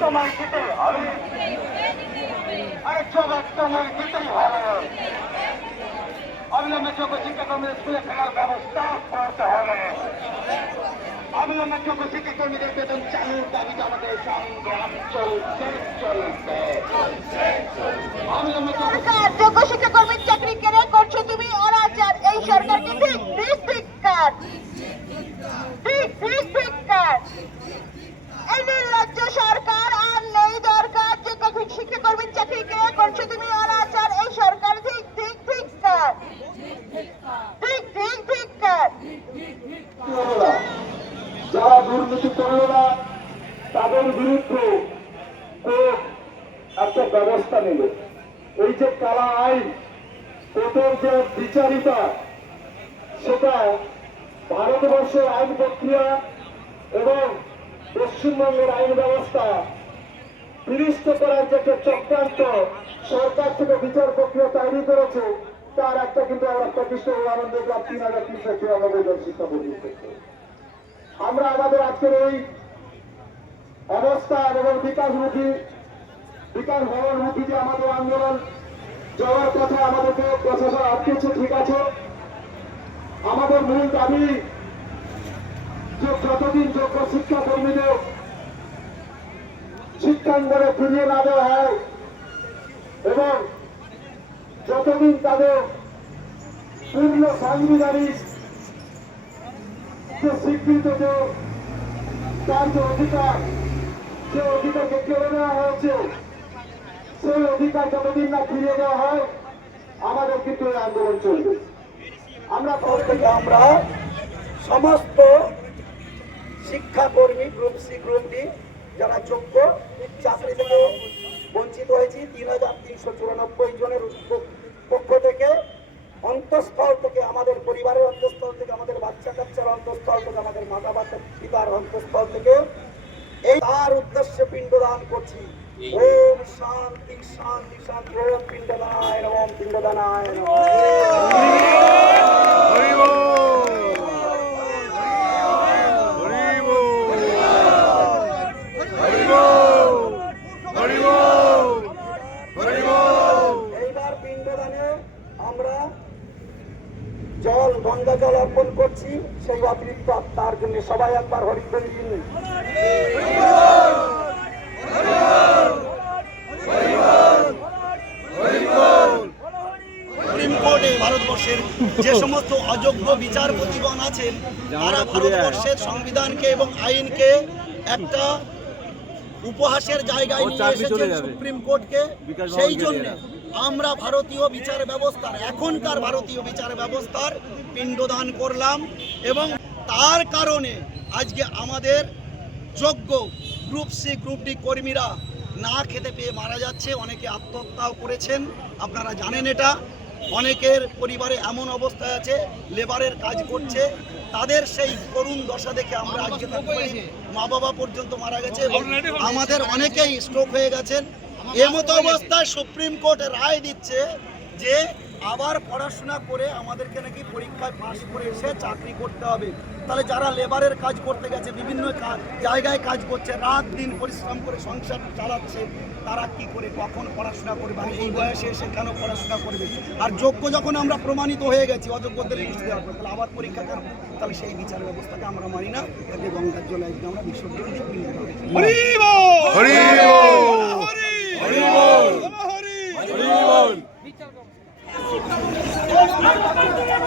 তোমায় দিতে হবে, তোমায় দিতেই হবে। অবিলম্বে যোগ্য শিক্ষাকর্মীদের স্কুলে ফেরার ব্যবস্থা করতে হবে। অবিলম্বে যোগ্য শিক্ষাকর্মীদের বেতন চালুর দাবিতে আমাদের সংগ্রাম চলছে। অবিলম্বে যোগ্য শিক্ষাকর্মীর চাকরি কেড়ে করছো তুমি অনাচার, এই সরকারকে ঠিক ধিক্কার, ঠিক ধিক্কার। এই নির্লজ্জ সরকার আর নেই দরকার। যোগ্য শিক্ষাকর্মীর চাকরি কেড়ে করছো তুমি অনাচার, এই সরকার ঠিক ধিক্কার, ঠিক ধিক্কার। যারা দুর্নীতি করল না তাদের বিরুদ্ধে একটা ব্যবস্থা নেবে। এই যে কালা আইন, কোর্টের যে বিচারিতা, সেটা ভারতবর্ষের আইন প্রক্রিয়া এবং পশ্চিমবঙ্গের আইন ব্যবস্থা বিনিষ্ট করার যে একটা চক্রান্ত সরকার থেকে বিচার প্রক্রিয়া তৈরি করেছে, তার একটা কিন্তু আমরা প্রতিষ্ঠ উদাহরণ দেখলাম ৩,৩৯৪ জন শিক্ষাকর্মী। আমরা আমাদের আজকের এই অবস্থা এবং বিকাশ ভবনমুখী যে আমাদের আন্দোলন যাওয়ার কথা আমাদেরকে প্রশাসন আটকেছে, ঠিক আছে। আমাদের মূল দাবি যে যতদিন যোগ্য শিক্ষাকর্মীদের শিক্ষাঙ্গনে ফিরিয়ে না দেওয়া হয় এবং যতদিন তাদের পূর্ণ সাংবিধানিক যে স্বীকৃত যে তার যে অধিকার, যে অধিকারকে কেড়ে নেওয়া হয়েছে, সেই অধিকার যতদিন না ফিরিয়ে দেওয়া হয় আমাদের কিন্তু এই আন্দোলন চলবে। আমরা আমরা সমস্ত শিক্ষাকর্মী গ্রুপ সি গ্রুপ ডি যারা যোগ্য চাকরি থেকে বঞ্চিত হয়েছি ৩,৩৯৪ জনের পক্ষ থেকে, অন্তঃস্থল থেকে, আমাদের পরিবারের অন্তঃস্থল থেকে, আমাদের বাচ্চা কাচ্চার অন্তঃস্থল থেকে, আমাদের মাতা পিতার অন্তঃস্থল থেকে এই তার উদ্দেশ্যে পিণ্ডদান করছি। ওম শান্তি শান্তি শান্তি। ওম পিণ্ডদানায় নমঃ, ওম পিণ্ডদানায় নমঃ। এইবার পিণ্ডদানে আমরা গঙ্গা জল অর্পণ করছি সেই অতিরিক্ত আত্মার জন্য। সবাই একবার হরিবল দিন। সুপ্রিম কোর্টে ভারতবর্ষের যে সমস্ত অযোগ্য বিচারপতিগণ আছেন তারা ভারতবর্ষের সংবিধানকে এবং আইনকে একটা উপহাসের জায়গায় নিয়ে এসেছেন সুপ্রিম কোর্টকে। সেই জন্য আমরা ভারতীয় বিচার ব্যবস্থার, এখনকার ভারতীয় বিচার ব্যবস্থার পিণ্ডদান করলাম এবং তার কারণে আজকে আমাদের যোগ্য গ্রুপ সি গ্রুপ ডি কর্মীরা না খেতে পেয়ে মারা যাচ্ছে, অনেকে আত্মহত্যাও করেছেন, আপনারা জানেন এটা। অনেকের পরিবারে এমন অবস্থায় আছে লেবারের কাজ করছে, তাদের সেই করুণ দশা দেখে আমরা আজকে মা বাবা পর্যন্ত মারা গেছে এবং আমাদের অনেকেই স্ট্রোক হয়ে গেছেন। এমতো অবস্থায় সুপ্রিম কোর্ট রায় দিচ্ছে যে আবার পড়াশোনা করে আমাদেরকে নাকি পরীক্ষায় পাশ করে এসে চাকরি করতে হবে। তাহলে যারা লেবারের কাজ করতে গেছে, বিভিন্ন জায়গায় কাজ করছে, রাত দিন পরিশ্রম করে সংসার চালাচ্ছে, তারা কি করে কখন পড়াশোনা করবে? এই বয়সে এসে কেন পড়াশোনা করবে? আর যোগ্য যখন আমরা প্রমাণিত হয়ে গেছি, অযোগ্যদের লিস্ট দেওয়ার পর তাহলে আবার পরীক্ষা কেন? তাহলে সেই বিচার ব্যবস্থাকে আমরা মানি না, তাকে গঙ্গার জলে একদিন আমরা বিসর্জন দিয়ে Hallelujah!